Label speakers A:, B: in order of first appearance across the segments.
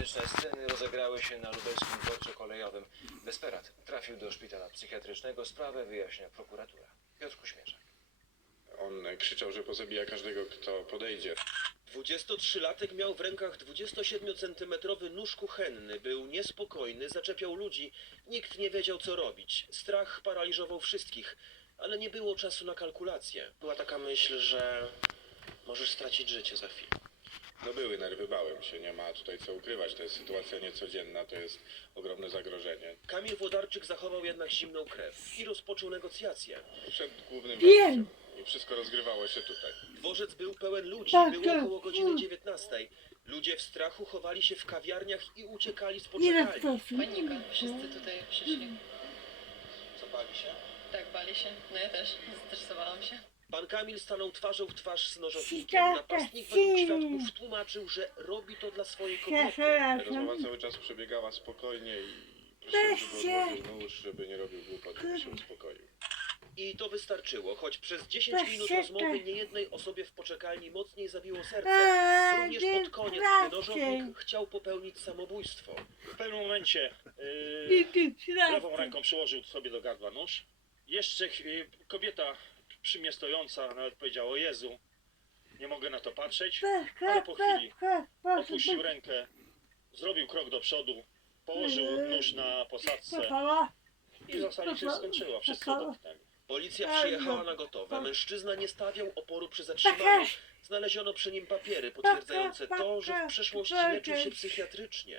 A: Dramatyczne sceny rozegrały się na lubelskim dworcu kolejowym. Desperat trafił do szpitala psychiatrycznego. Sprawę wyjaśnia prokuratura. Piotr Kuśmierzak.
B: On krzyczał, że pozabija każdego, kto podejdzie.
C: 23-latek miał w rękach 27-centymetrowy nóż kuchenny. Był niespokojny, zaczepiał ludzi. Nikt nie wiedział, co robić. Strach paraliżował wszystkich, ale nie było czasu na kalkulacje. Była taka myśl, że możesz stracić życie za chwilę.
B: No były nerwy, bałem się, nie ma tutaj co ukrywać. To jest sytuacja niecodzienna, to jest ogromne zagrożenie.
C: Kamil Włodarczyk zachował jednak zimną krew i rozpoczął negocjacje.
B: Przed głównym
D: Wiem.
B: wejściem i wszystko rozgrywało się tutaj.
C: Dworzec był pełen ludzi.
D: Tak,
C: Było
D: tak.
C: około godziny 19. Ludzie w strachu chowali się w kawiarniach i uciekali z
D: Ile
C: poczekalni.
D: to
E: Panika. Wszyscy tutaj przyszli.
C: Co bali się?
E: Tak, bali się. No ja też. Zestresowałam się.
C: Pan Kamil stanął twarzą w twarz z nożownikiem.
D: Sita,
C: Napastnik według
D: si.
C: świadków tłumaczył, że robi to dla swojej kobiety.
B: Rozmowa cały czas przebiegała spokojnie i prosiłem, żeby odłożył nóż, żeby nie robił głupot, żeby się uspokoił.
C: I to wystarczyło, choć przez 10 minut
D: Proszę,
C: rozmowy
D: tak.
C: niejednej osobie w poczekalni mocniej zabiło serce. Również pod koniec, gdy nożownik chciał popełnić samobójstwo.
F: W pewnym momencie lewą ręką przyłożył sobie do gardła nóż. Jeszcze kobieta przy mnie stojąca nawet powiedziała: o Jezu, nie mogę na to patrzeć. Ale po chwili opuścił rękę, zrobił krok do przodu, położył nóż na posadzce i w zasadzie się skończyło. Wszyscy odetchnęli.
C: Policja przyjechała na gotowe. Mężczyzna nie stawiał oporu przy zatrzymaniu. Znaleziono przy nim papiery potwierdzające to, że w przeszłości leczył się psychiatrycznie.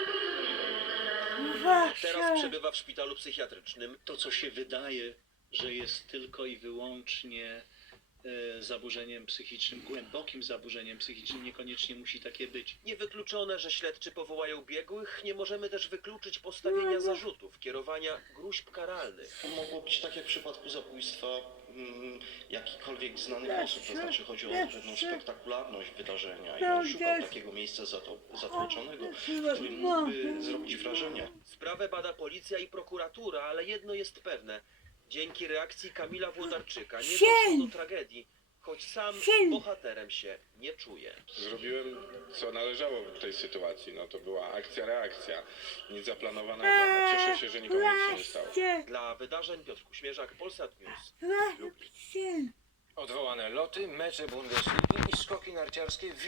C: Teraz przebywa w szpitalu psychiatrycznym.
G: To, co się wydaje, że jest tylko i wyłącznie zaburzeniem psychicznym, głębokim zaburzeniem psychicznym, niekoniecznie musi takie być.
C: Niewykluczone, że śledczy powołają biegłych. Nie możemy też wykluczyć postawienia zarzutów, kierowania gruźb karalnych.
H: Mogło być tak jak w przypadku zabójstwa jakichkolwiek znanych osób, to znaczy chodzi o pewną spektakularność wydarzenia i on szukał takiego miejsca zatłoczonego, w którym mógłby zrobić wrażenie.
C: Sprawę bada policja i prokuratura, ale jedno jest pewne. Dzięki reakcji Kamila Włodarczyka nie doszło do tragedii, choć sam bohaterem się nie czuje.
B: Zrobiłem, co należało w tej sytuacji. No to była akcja-reakcja. Nic zaplanowanego. No, cieszę się, że nikomu nic się nie stało.
C: Dla wydarzeń Piotr Kuśmierzak, Polsat News. Lublin.
A: Odwołane loty, mecze Bundesligi i skoki narciarskie w